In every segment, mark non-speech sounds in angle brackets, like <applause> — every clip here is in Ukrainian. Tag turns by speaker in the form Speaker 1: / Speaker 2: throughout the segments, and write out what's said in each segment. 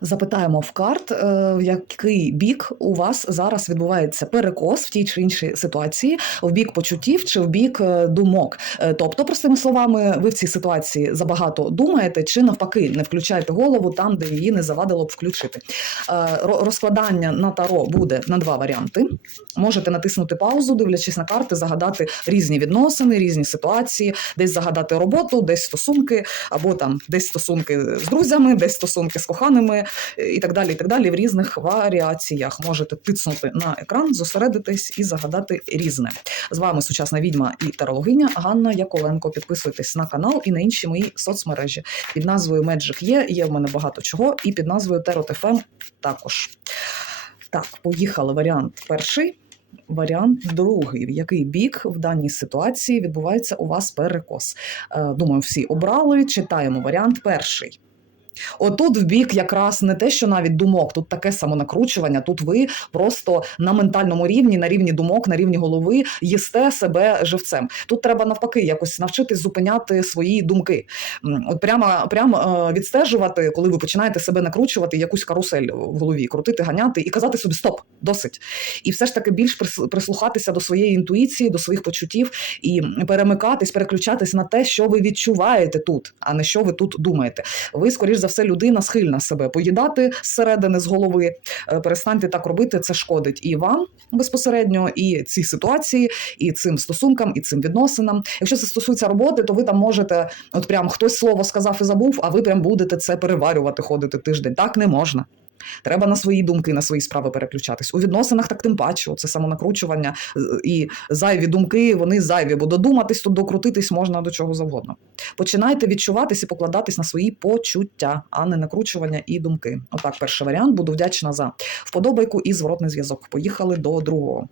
Speaker 1: Запитаємо в карт, е, в який бік у вас зараз відбувається перекос в тій чи іншій ситуації, в бік почуттів чи в бік е, думок. Е, Тобто, простими словами, ви в цій ситуації забагато думаєте, чи навпаки не включаєте голову там, де її не завадило б включити. Е, Розкладання на таро буде на два варіанти. Можете натиснути паузу, дивлячись на карти, загадати різні відносини, різні ситуації, десь загадати роботу, десь стосунки, або там десь стосунки з друзями, десь стосунки з коханими і так далі. І так далі в різних варіаціях. Можете тицнути на екран, зосередитись і загадати різне. З вами сучасна відьма і тарологиня Ганна Яковенко. Підписуйтесь на канал і на інші мої соцмережі. Під назвою Magic є, є в мене багато чого, і під назвою Tarot FM також. Так, поїхали. Варіант перший. Варіант другий, в який бік в даній ситуації відбувається у вас перекос. Е, Думаю, всі обрали. Читаємо варіант перший. Отут в бік якраз не те, що навіть думок, тут таке самонакручування. Тут ви просто на ментальному рівні, на рівні думок, на рівні голови їсте себе живцем. Тут треба навпаки якось навчитись зупиняти свої думки. От прямо, прямо е, відстежувати, коли ви починаєте себе накручувати якусь карусель в голові, крутити, ганяти і казати собі стоп, досить. І все ж таки більш прис- прислухатися до своєї інтуїції, до своїх почуттів і перемикатись, переключатись на те, що ви відчуваєте тут, а не що ви тут думаєте. Ви, скоріш за все, людина схильна себе поїдати зсередини з голови. Е, Перестаньте так робити, це шкодить і вам безпосередньо, і цій ситуації, і цим стосункам, і цим відносинам. Якщо це стосується роботи, то ви там можете, от прям хтось слово сказав і забув, а ви прям будете це переварювати, ходити тиждень. Так не можна. Треба на свої думки, на свої справи переключатись. У відносинах так тим паче, це самонакручування і зайві думки, вони зайві, бо додуматись то докрутитись можна до чого завгодно. Починайте відчуватись і покладатись на свої почуття, а не накручування і думки. Отак, перший варіант. Буду вдячна за вподобайку і зворотний зв'язок. Поїхали до другого.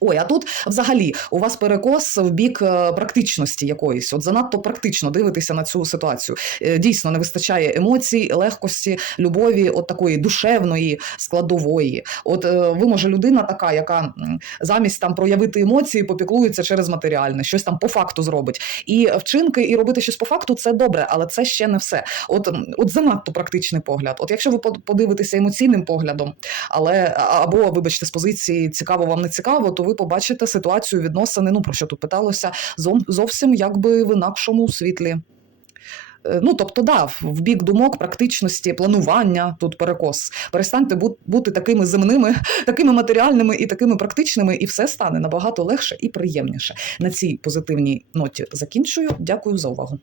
Speaker 1: Ой, а тут взагалі у вас перекос в бік е, практичності якоїсь. От занадто практично дивитися на цю ситуацію. Е, Дійсно, не вистачає емоцій, легкості, любові, от такої душевної складової. От е, ви, може, людина така, яка замість там проявити емоції, попіклується через матеріальне, щось там по факту зробить. І вчинки, і робити щось по факту це добре, але це ще не все. От, от занадто практичний погляд. От якщо ви под- подивитеся емоційним поглядом, але або, вибачте, з позиції цікаво вам не цікаво, то ви побачите ситуацію відносини. Ну про що тут питалося, зовсім якби в інакшому світлі. Е, Ну, тобто, да, в бік думок, практичності, планування тут перекос. Перестаньте бути такими земними, <laughs> такими матеріальними і такими практичними, і все стане набагато легше і приємніше. На цій позитивній ноті закінчую. Дякую за увагу.